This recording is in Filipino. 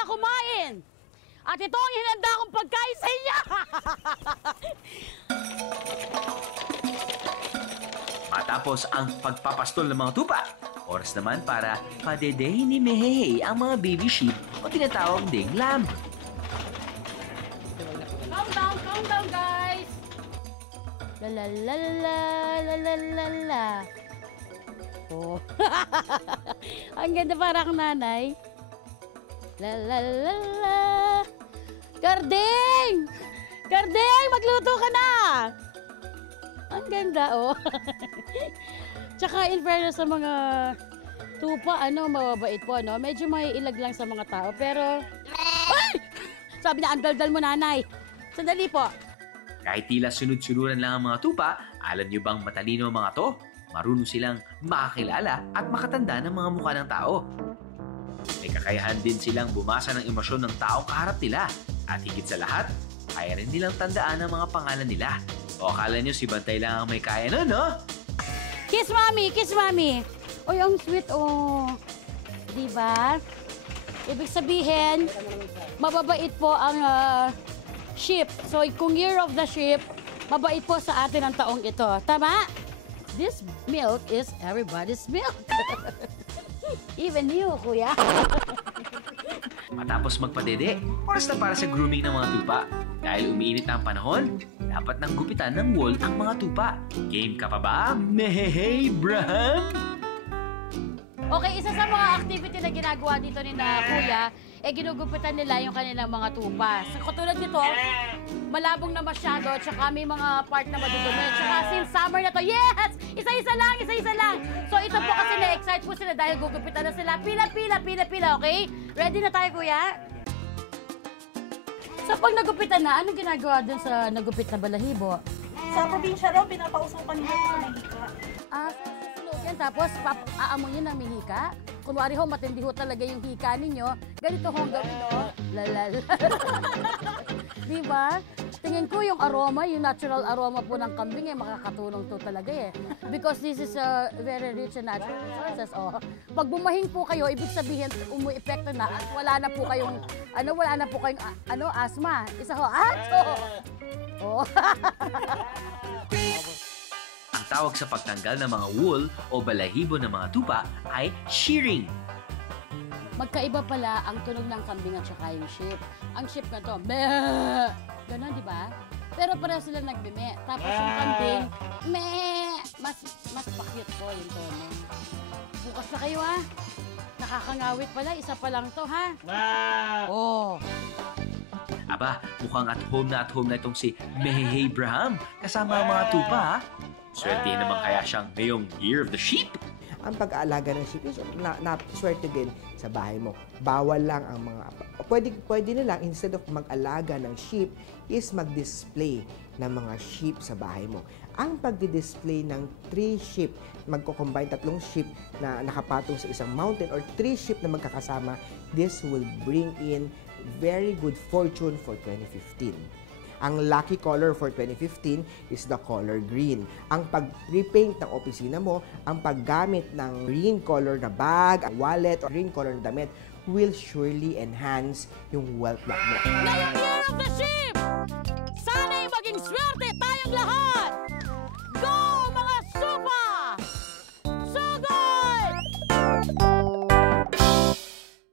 na kumain. At ito ang hinanda kong pagkain sa inyo. Matapos ang pagpapastol ng mga tupa, oras naman para padedehin ni Mehehey ang mga baby sheep o tinatawag ding lamb. Calm down, guys. La la la la la la la la. Oh. Ang ganda, parang nanay. La la la la. Gardeng! Gardeng, magluto ka na! Ang ganda, oh. Tsaka in fairness sa mga tupa, mababait po, no? Medyo may ilag lang sa mga tao, pero... Ay! Sabi na, ang daldal mo, nanay. Sandali po. Kahit tila sunod-sunuran lang ang mga tupa, alam niyo bang matalino ang mga to? Marunong silang makakilala at makatanda ng mga mukha ng tao. May kakayahan din silang bumasa ng emosyon ng taong kaharap nila. At higit sa lahat, kaya rin nilang tandaan ang mga pangalan nila. O akala niyo si Bantay lang ang may kaya nun, no? Kiss mommy! Kiss mommy! Uy, ang sweet, oh. Diba? Ibig sabihin, mababait po ang sheep. So, kung year of the sheep, mabait po sa atin ang taong ito. Tama? This milk is everybody's milk. Even you, kuya. Matapos magpadede, oras na para sa grooming ng mga tupa. Dahil umiinit na ang panahon, dapat nang gupitan ng wool ang mga tupa. Game ka pa ba, Mehehey Braham? Okay, isa sa mga activity na ginagawa dito ni na kuya, ginugupitan nila yung kanilang mga tupa. Sa katulad nito, malabong na masyado, tsaka may mga part na madudumi. Tsaka since summer na to, yes! Isa-isa lang, isa-isa lang. So ito po kasi na-excite po sila dahil gugupitan na sila. Pila, okay? Ready na tayo, kuya? So pag nagupitan na, anong ginagawa dun sa nagupit na balahibo? Sa probinsya daw, pinapausukan nila yung mga hika. Yan, tapos aamunin ng mihika. Kunwari ho, matindi ho talaga yung hika ninyo. Ganito ho ang gawin, no? Lalala. Diba? Tingin ko yung aroma, yung natural aroma po ng kambing, makakatulong to talaga eh. Because this is a very rich and natural resources. Oh. Pag bumahing po kayo, ibig sabihin, umu-epekto na at wala na po kayong, asthma. Isa ho, Oh. Ang tawag sa pagtanggal ng mga wool o balahibo ng mga tupa ay shearing. Magkaiba pala ang tunog ng kambing at saka yung sheep. Ang sheep na to, meh! Ganon, di ba? Pero para sila nagbime. Tapos yung kambing, meh! Mas pa-cute po yung tono. Bukas na kayo, ha? Nakakangawit pala, isa pa lang to, ha? Oh! Aba, mukhang at home na itong si Mehehey Braham kasama ang mga tupa, ha? Swerte naman kaya siyang ngayong Year of the Sheep. Ang pag-aalaga ng sheep is swerte din sa bahay mo. Bawal lang ang mga... Pwede na lang, instead of mag-alaga ng sheep, is mag-display ng mga sheep sa bahay mo. Ang pagdi-display ng 3 sheep, magko-combine 3 sheep na nakapatong sa isang mountain or 3 sheep na magkakasama, this will bring in very good fortune for 2015. Ang lucky color for 2015 is the color green. Ang pag-repaint ng opisina mo, ang paggamit ng green color na bag, wallet, or green color na damit will surely enhance yung wealth luck mo. Ngayong Year of the Sheep! Sana'y maging swerte tayong lahat!